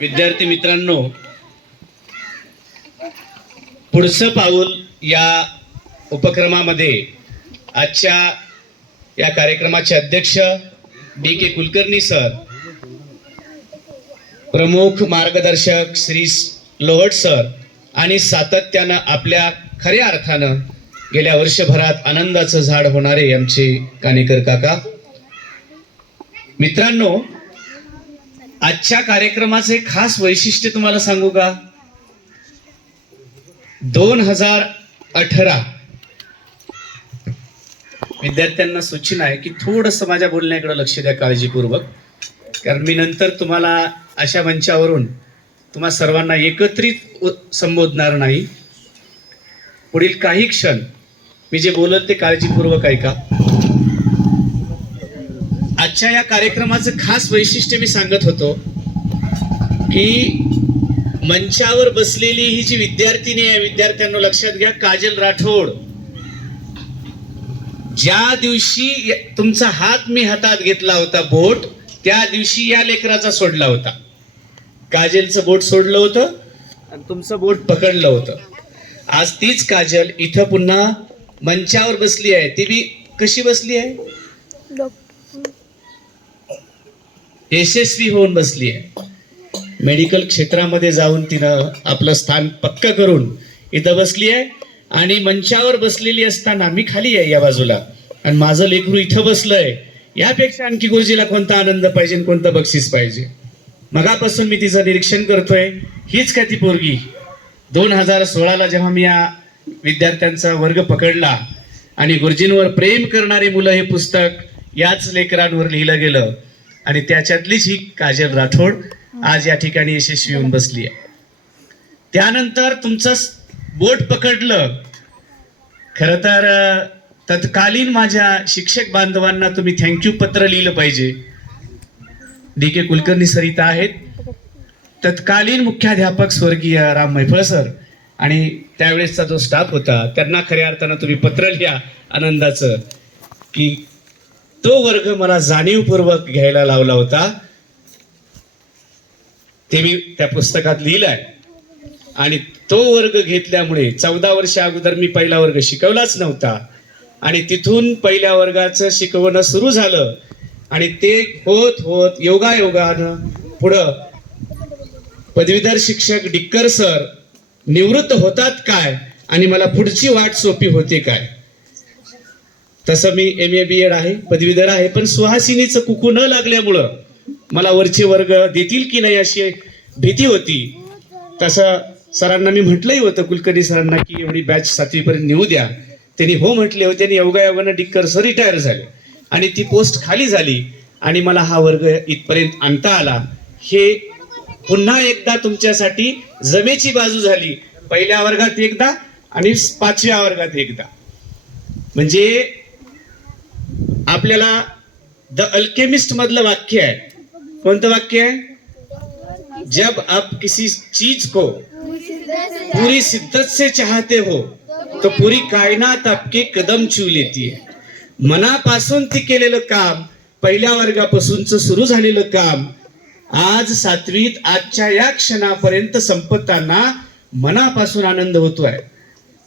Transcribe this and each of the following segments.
विद्यार्थी मित्रांनो, पुढचं पाऊल या उपक्रमामध्ये आजच्या या कार्यक्रमाचे अध्यक्ष डी.के. कुलकर्णी सर, प्रमुख मार्गदर्शक श्री लोहट सर आणि सातत्यानं आपल्या खऱ्या अर्थानं गेल्या वर्षभरात आनंदाचं झाड होणारे आमचे कानेकर काका. मित्रांनो, आजच्या कार्यक्रमाचे खास वैशिष्ट्य तुम्हाला सांगू का? 2018 विद्यार्थ्यांना सूचना आहे की थोडंसं माझ्या बोलण्याकडे लक्ष द्या काळजीपूर्वक, कारण मी नंतर तुम्हाला अशा मंचावरून तुम्हा सर्वांना एकत्रित संबोधणार नाही. पुढील काही क्षण मी जे बोलत ते काळजीपूर्वक ऐका. आजच्या या कार्यक्रमाचं खास वैशिष्ट्य मी सांगत होतो की मंचावर बसलेली ही जी विद्यार्थिनी आहे, विद्यार्थ्यांना लक्षात घ्या, काजल राठोड. ज्या दिवशी तुमचा हात मी हातात घेतला होता बोट, त्या दिवशी या लेकराचा सोडला होता. काजलचं बोट सोडलं होतं आणि तुमचं बोट पकडलं होतं. आज तीच काजल इथं पुन्हा मंचावर बसली आहे. ती बी कशी बसली आहे? यशस्वी होऊन बसली आहे. मेडिकल क्षेत्रामध्ये जाऊन तिनं आपलं स्थान पक्क करून इथं बसली आहे. आणि मंचावर बसलेली असताना मी खाली आहे या बाजूला आणि माझं लेकरू इथं बसलंय. यापेक्षा आणखी गुरुजीला कोणता आनंद पाहिजे, कोणतं बक्षीस पाहिजे? मगापासून मी तिचं निरीक्षण करतोय. हीच का ती पोरगी? 2016ला जेव्हा मी या विद्यार्थ्यांचा वर्ग पकडला आणि गुरुजींवर प्रेम करणारी मुलं हे पुस्तक याच लेकरांवर लिहिलं गेलं आणि त्याच्यातलीच ही काजल राठोड आज या ठिकाणी यशस्वी होऊन बसली आहे. त्यानंतर तुमचं बोट पकडलं. खरं तर तत्कालीन माझ्या शिक्षक बांधवांना तुम्ही थँक्यू पत्र लिहिलं पाहिजे. डी.के. कुलकर्णी सर इथं आहेत. तत्कालीन मुख्याध्यापक स्वर्गीय राम मैफळ सर आणि त्यावेळेसचा जो स्टाफ होता त्यांना खऱ्या अर्थानं तुम्ही पत्र लिहा आनंदाचं की तो वर्ग मला जाणीवपूर्वक घ्यायला लावला होता. ते मी त्या पुस्तकात लिहिलंय. आणि तो वर्ग घेतल्यामुळे 14 वर्ष अगोदर मी पहिला वर्ग शिकवलाच नव्हता आणि तिथून पहिल्या वर्गाचं शिकवणं सुरू झालं आणि ते होत होत योगायोगानं पुढं पदवीधर शिक्षक डिक्कर सर निवृत्त होतात काय आणि मला पुढची वाट सोपी होते काय. तसं मी MA B.Ed आहे, पदवीधर आहे, पण सुहासिनीचं कुकू न लागल्यामुळं मला वरचे वर्ग देतील की नाही अशी भीती होती. तसं सरांना मी म्हटलंही होतं, कुलकर्णी सरांना, की एवढी बॅच 7वी पर्यंत नेऊ द्या. त्यांनी हो म्हटले होते आणि योगायोगानं डिक्कर सर रिटायर झाले आणि ती पोस्ट खाली झाली आणि मला हा वर्ग इथपर्यंत आणता आला. हे पुन्हा एकदा तुमच्यासाठी जमेची बाजू झाली. पहिल्या वर्गात एकदा आणि 5व्या वर्गात एकदा. म्हणजे आपल्याला द अल्केमिस्ट मधलं वाक्य आहे. कोणतं वाक्य आहे? जब आप किसी चीज को पूरी शिद्दत से चाहते हो तो पूरी कायनात आपके कदम छू लेती है. मनापासून ती केलेलं काम, पहिल्या वर्गापासूनच सुरू झालेलं काम आज 7वीत आजच्या या क्षणापर्यंत संपताना मनापासून आनंद होतोय.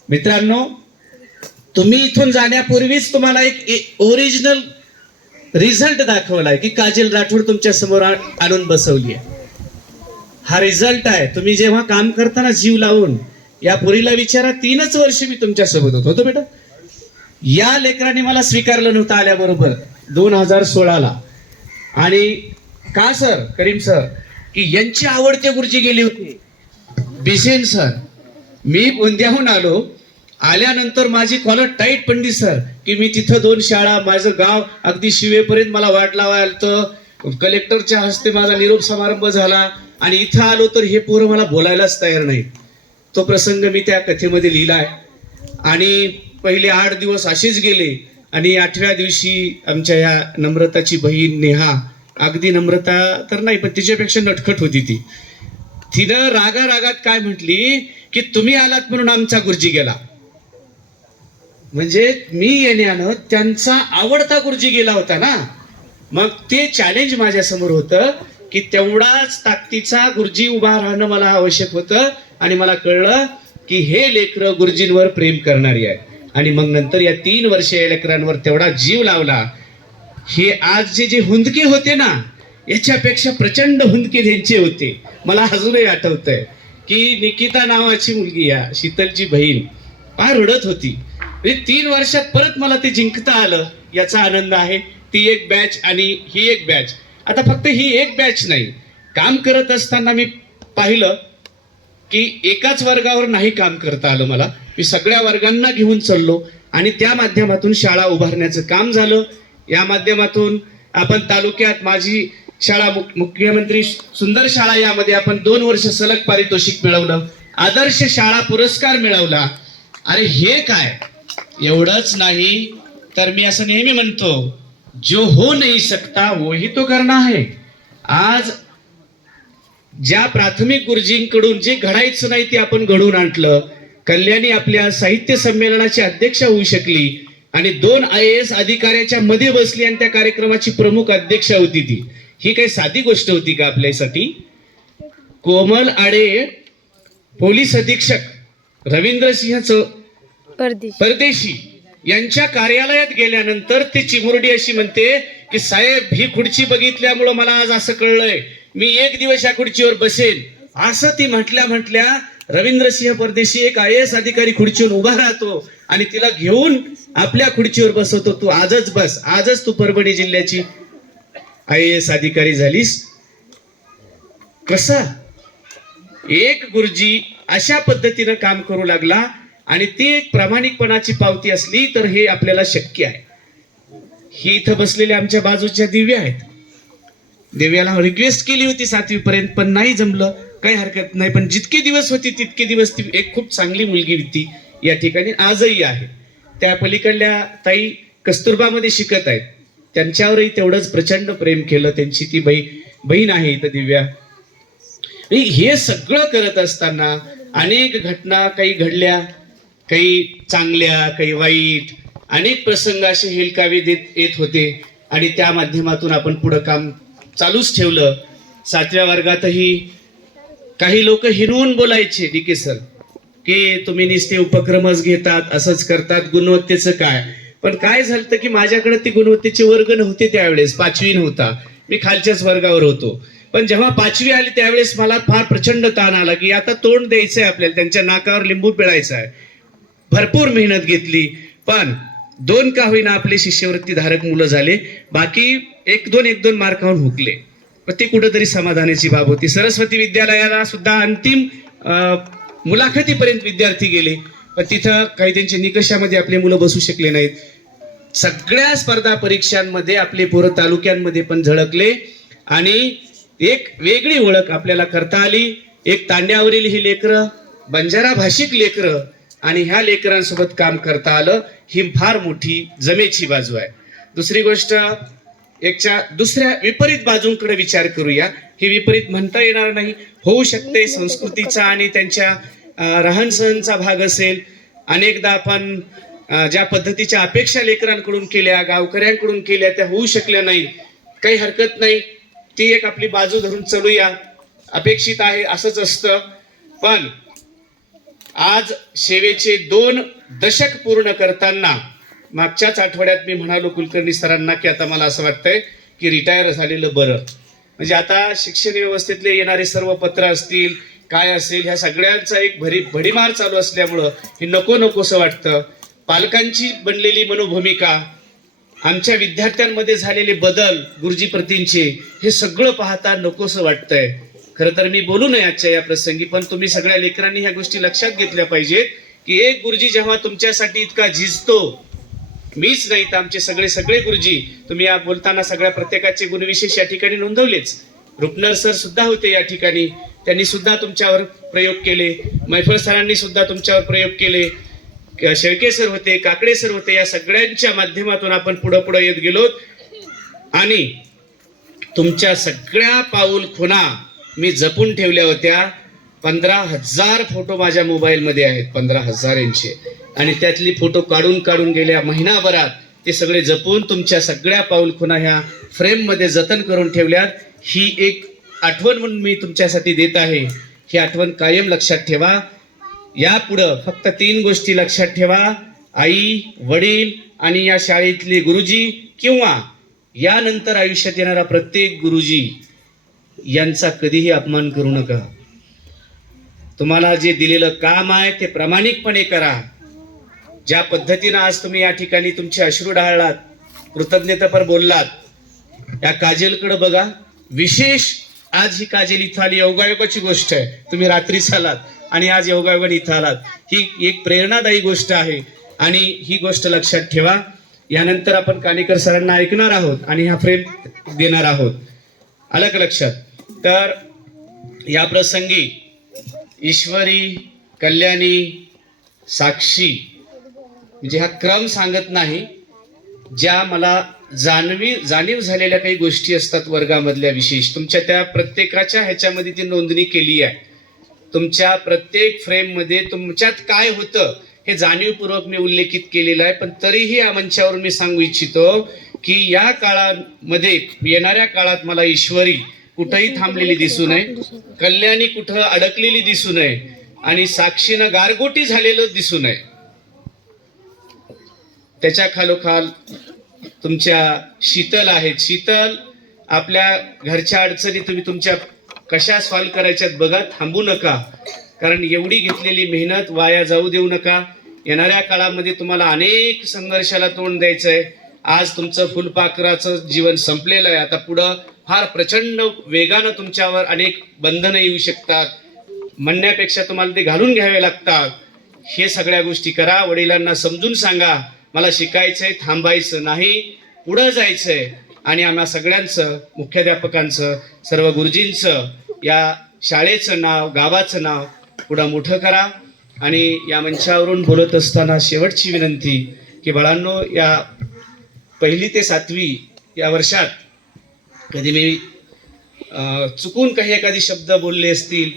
मित्रांनो, तुम्ही इथून जाण्यापूर्वीच तुम्हाला एक ओरिजिनल रिझल्ट दाखवलाय की काजल राठोड तुमच्या समोर आणून बसवली आहे. हा रिझल्ट आहे. तुम्ही जेव्हा काम करताना जीव लावून या पोरीला विचारा, 3च वर्ष मी तुमच्या सोबत होतो बेटा. या लेकरांनी मला स्वीकारलं नव्हतं आल्याबरोबर 2016ला. आणि का सर, करीम सर, की यांची आवडते गुरुजी गेले होते बिसेन सर. मी गोंदियाहून आलो. आल्यानंतर माझी कॉलर टाईट पडली सर, की मी तिथं 2 शाळा, माझं गाव अगदी शिवेपर्यंत मला वाट लावायला आलं. कलेक्टरच्या हस्ते माझा निरोप समारंभ झाला आणि इथं आलो तर हे पोरं मला बोलायलाच तयार नाही. तो प्रसंग मी त्या कथेमध्ये लिहिलाय. आणि पहिले 8 दिवस असेच गेले आणि 8व्या दिवशी आमच्या या नम्रताची बहीण नेहा, अगदी नम्रता तर नाही पण तिच्यापेक्षा नटखट होती ती. तिनं रागारागात काय म्हटली की तुम्ही आलात म्हणून आमचा गुरुजी गेला. म्हणजे मी येण्यानं त्यांचा आवडता गुरुजी गेला होता ना. मग ते चॅलेंज माझ्या समोर होतं की तेवढाच ताकदीचा गुरुजी उभा राहणं मला आवश्यक होतं. आणि मला कळलं की हे लेकरं गुरुजींवर प्रेम करणारी आहे. आणि मग नंतर या 3 वर्ष या लेकरांवर तेवढा जीव लावला. हे आज जे हुंदके होते ना, याच्यापेक्षा प्रचंड हुंदके त्यांचे होते. मला अजूनही आठवतंय की निकिता नावाची मुलगी, या शीतलची बहीण, फार रडत होती. 3 वर्षात परत मला ते जिंकता आलं, याचा आनंद आहे. ती एक बॅच आणि ही एक बॅच. आता फक्त ही एक बॅच नाही, काम करत असताना मी पाहिलं की एकाच वर्गावर नाही काम करता आलं मला. मी सगळ्या वर्गांना घेऊन चाललो आणि त्या माध्यमातून शाळा उभारण्याचं काम झालं. या माध्यमातून आपण तालुक्यात माझी शाळा मुख्यमंत्री सुंदर शाळा यामध्ये आपण 2 वर्ष सलग पारितोषिक मिळवलं, आदर्श शाळा पुरस्कार मिळवला. अरे हे काय, एवढंच नाही तर मी असं नेहमी म्हणतो, जो हो नहीं सकता वही तो करना है. आज ज्या प्राथमिक गुरुजींकडून जे घडायचं नाही ते आपण घडवून आणलं. कल्याणी आपल्या साहित्य संमेलनाची अध्यक्ष होऊ शकली आणि 2 IAS अधिकाऱ्याच्या मध्ये बसली आणि त्या कार्यक्रमाची प्रमुख अध्यक्ष होती ती. ही काही साधी गोष्ट होती का आपल्यासाठी? कोमल आडे पोलीस अधीक्षक रवींद्रसिंह परदेशी यांच्या कार्यालयात गेल्यानंतर ती चिमुरडी अशी म्हणते की साहेब, ही खुर्ची बघितल्यामुळं मला आज असं कळलंय, मी 1 दिवस या खुर्चीवर बसेन. असं ती म्हटल्या रवींद्रसिंह परदेशी एक IAS अधिकारी खुर्चीवर उभा राहतो आणि तिला घेऊन आपल्या खुर्चीवर बसवतो. तू आजच बस, आजच तू परभणी जिल्ह्याची IAS अधिकारी झालीस. कसा एक गुरुजी अशा पद्धतीनं काम करू लागला आणि ती एक प्रामाणिकपणाची पावती असली तर हे आपल्याला शक्य आहे. ही इथं बसलेल्या आमच्या बाजूच्या दिव्या आहेत. दिव्याला रिक्वेस्ट केली होती 7वी पर्यंत, पण नाही जमलं, काही हरकत नाही. पण जितके दिवस होती तितके दिवस ती एक खूप चांगली मुलगी होती. या ठिकाणी आजही आहे. त्या पलीकडल्या ताई कस्तुरबामध्ये शिकत आहेत, त्यांच्यावरही तेवढंच प्रचंड प्रेम केलं. त्यांची ती बहीण आहे इथं दिव्या. हे सगळं करत असताना अनेक घटना काही घडल्या, काही चांगल्या, काही वाईट, अनेक प्रसंग असे हेलकावे देत येत होते आणि त्या माध्यमातून आपण पुढं काम चालूच ठेवलं. 7व्या वर्गातही काही लोक हिरवून बोलायचे, डीके सर, की तुम्ही नुसते उपक्रमच घेतात, असंच करतात, गुणवत्तेचं काय. पण काय झालं की माझ्याकडे ती गुणवत्तेचे वर्ग नव्हते त्यावेळेस. 5वी नव्हता, मी खालच्याच वर्गावर होतो. पण जेव्हा 5वी आली त्यावेळेस मला फार प्रचंड ताण आला की आता तोंड द्यायचंय आपल्याला, त्यांच्या नाकावर लिंबू पिळायचा आहे. भरपूर मेहनत घेतली, पण 2 का होईना आपले शिष्यवृत्ती धारक मुलं झाले. बाकी 1-2 मार्कावरून हुकले. पण ते कुठंतरी समाधानाची बाब होती. सरस्वती विद्यालयाला सुद्धा अंतिम मुलाखतीपर्यंत विद्यार्थी गेले, पण तिथं काही त्यांच्या निकषामध्ये आपले मुलं बसू शकले नाहीत. सगळ्या स्पर्धा परीक्षांमध्ये आपले पोरं तालुक्यांमध्ये पण झळकले आणि एक वेगळी ओळख आपल्याला करता आली. एक तांड्यावरील ही लेकरं, बंजारा भाषिक लेकरं, आणि ह्या लेकरांसोबत काम करता आलं, ही फार मोठी जमेची बाजू आहे. दुसरी गोष्ट, एकच्या दुसऱ्या विपरीत बाजूंकडे विचार करूया. हे विपरीत म्हणता येणार नाही, होऊ शकते, संस्कृतीचा आणि त्यांच्या राहणसहनचा भाग असेल. अनेकदा आपण ज्या पद्धतीच्या अपेक्षा लेकरांकडून केल्या, गावकऱ्यांकडून केल्या, त्या होऊ शकल्या नाही. काही हरकत नाही, ती एक आपली बाजू धरून चालूया. अपेक्षित आहे असंच असतं. पण आज सेवेचे 2 दशक पूर्ण करताना मागच्याच आठवड्यात मी म्हणालो कुलकर्णी सरांना की आता मला असं वाटतंय की रिटायर झालेलं बरं. म्हणजे आता शिक्षण व्यवस्थेतले येणारे सर्व पत्र असतील, काय असेल, ह्या सगळ्यांचा एक भडीमार चालू असल्यामुळं हे नकोसं वाटतं. पालकांची बनलेली मनोभूमिका, आमच्या विद्यार्थ्यांमध्ये झालेले बदल गुरुजी प्रतींचे, हे सगळं पाहता नकोसं वाटतंय. खरं तर मी बोलू नये आजच्या या प्रसंगी, पण तुम्ही सगळ्या लेकरांनी ह्या गोष्टी लक्षात घेतल्या पाहिजेत की एक गुरुजी जेव्हा तुमच्यासाठी इतका झिजतो, मीच नाही तर आमचे सगळे गुरुजी, तुम्ही या बोलताना सगळ्या प्रत्येकाचे गुणविशेष या ठिकाणी नोंदवलेच. रुपनर सर सुद्धा होते या ठिकाणी, त्यांनी सुद्धा तुमच्यावर प्रयोग केले. मैफळ सरांनी सुद्धा तुमच्यावर प्रयोग केले. शेळके सर होते, काकडे सर होते. या सगळ्यांच्या माध्यमातून आपण पुढे येत गेलो आणि तुमच्या सगळ्या पाऊल खुणा मी जपून ठेवल्या होत्या. 15,000 फोटो माझ्या मोबाईलमध्ये आहेत, 15,000 आणि त्यातली फोटो काढून गेल्या महिनाभरात ते सगळे जपून तुमच्या सगळ्या पाऊल खुणा ह्या फ्रेम मध्ये जतन करून ठेवल्यात. ही एक आठवण म्हणून मी तुमच्यासाठी देत आहे. ही आठवण कायम लक्षात ठेवा. यापुढं फक्त 3 गोष्टी लक्षात ठेवा: आई, वडील आणि या शाळेतले गुरुजी किंवा यानंतर आयुष्यात येणारा प्रत्येक गुरुजी यांचा कधीही अपमान करू नका. तुम्हाला जे दिलेलं काम आहे ते प्रामाणिकपणे करा. ज्या पद्धतीनं आज तुम्ही या ठिकाणी तुमचे अश्रू ढाळलात, कृतज्ञतापर बोललात, या काजलकडे बघा. विशेष आज ही काजल इथं आली, योगायोगाची गोष्ट आहे. तुम्ही रात्रीच आलात आणि आज योगायोगाने इथं आलात. ही एक प्रेरणादायी गोष्ट आहे आणि ही गोष्ट लक्षात ठेवा. यानंतर आपण कानेकर सरांना ऐकणार आहोत आणि हा फ्रेम देणार आहोत. आलं का लक्षात? तर या प्रसंगी ईश्वरी, कल्याणी, साक्षी, म्हणजे हा क्रम सांगत नाही, ज्या मला जाणीव झालेल्या काही गोष्टी असतात वर्गामधल्या, विशेष तुमच्या त्या प्रत्येकाच्या ह्याच्यामध्ये ती नोंदणी केली आहे. तुमच्या प्रत्येक फ्रेममध्ये तुमच्यात काय होतं हे जाणीवपूर्वक मी उल्लेखित केलेलं आहे. पण तरीही या मंचावरून मी सांगू इच्छितो की या काळामध्ये, येणाऱ्या काळात मला ईश्वरी कुठंही थांबलेली दिसू नये, कल्याणी कुठं अडकलेली दिसू नये आणि साक्षीनं गारगोटी झालेलं दिसू नये. त्याच्या खालोखाल तुमच्या शीतल आहेत. शीतल, आपल्या घरच्या अडचणी तुम्ही तुमच्या कशा सॉल्व्ह करायच्यात बघा, थांबू नका. कारण एवढी घेतलेली मेहनत वाया जाऊ देऊ नका. येणाऱ्या काळामध्ये तुम्हाला अनेक संघर्षाला तोंड द्यायचंय. आज तुमचं फुलपाखराचं जीवन संपलेलं आहे. आता पुढं फार प्रचंड वेगानं तुमच्यावर अनेक बंधनं येऊ शकतात. म्हणण्यापेक्षा तुम्हाला ते घालून घ्यावे लागतात. हे सगळ्या गोष्टी करा. वडिलांना समजून सांगा, मला शिकायचंय, थांबायचं नाही, पुढं जायचंय. आणि आम्हा सगळ्यांचं, मुख्याध्यापकांचं, सर्व गुरुजींचं, या शाळेचं नाव, गावाचं नाव पुढं मोठं करा. आणि या मंचावरून बोलत असताना शेवटची विनंती की बाळांनो, या 1ली ते 7वी या वर्षात कधी मी चुकून काही एखादी शब्द बोलले असतील,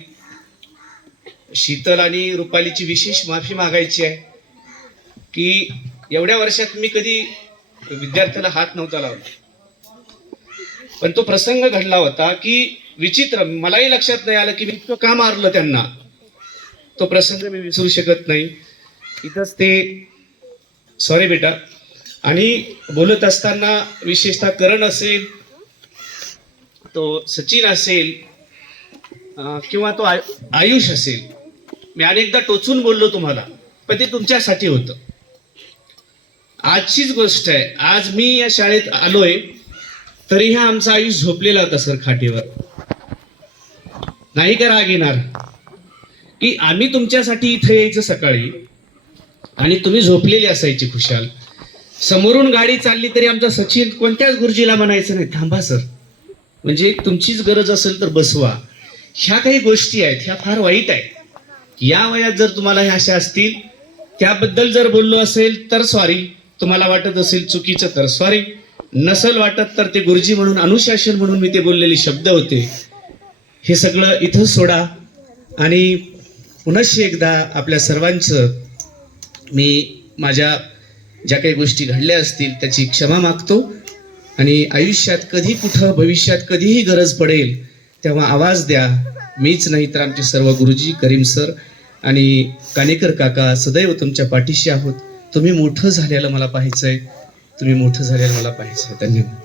शीतल आणि रुपालीची विशेष माफी मागायची आहे की एवढ्या वर्षात मी कधी विद्यार्थ्याला हात नव्हता लावला. पण तो प्रसंग घडला होता की विचित्र, मलाही लक्षात नाही आलं की मी इतकं का मारलं त्यांना. तो प्रसंग मी विसरू शकत नाही. इथंच ते सॉरी बेटा. आणि बोलत असताना विशेषतः करण असेल, तो सचिन असेल किंवा तो आयुष असेल, मी अनेकदा टोचून बोललो तुम्हाला, पण ते तुमच्यासाठी होतं. आजचीच गोष्ट आहे. आज मी या शाळेत आलोय तरी हा आमचा आयुष झोपलेला होता सर खाटेवर. नाही का राग येणार की आम्ही तुमच्यासाठी इथे यायचं सकाळी आणि तुम्ही झोपलेली असायची खुशाल. समोरून गाडी चालली तरी आमचा सचिन कोणत्याच गुरुजीला म्हणायचं नाही, थांबा सर, म्हणजे तुमचीच गरज असेल तर बसवा. ह्या काही गोष्टी आहेत, ह्या फार वाईट आहेत. या वयात जर तुम्हाला ह्या अशा असतील, त्याबद्दल जर बोललो असेल तर सॉरी, तुम्हाला वाटत असेल चुकीचं तर सॉरी, नसल वाटत तर ते गुरुजी म्हणून, अनुशासन म्हणून मी ते बोललेले शब्द होते. हे सगळं इथं सोडा आणि पुनश्च एकदा आपल्या सर्वांचं मी माझ्या ज्या काही गोष्टी घडल्या असतील त्याची क्षमा मागतो. आणि आयुष्यात कधी कुठं भविष्यात कधीही गरज पडेल तेव्हा आवाज द्या. मीच नाही तर आमचे सर्व गुरुजी, करीम सर आणि कानेकर काका सदैव तुमच्या पाठीशी आहोत. तुम्ही मोठं झालेलं मला पाहायचंय, तुम्ही मोठं झालेलं मला पाहायचंय. धन्यवाद.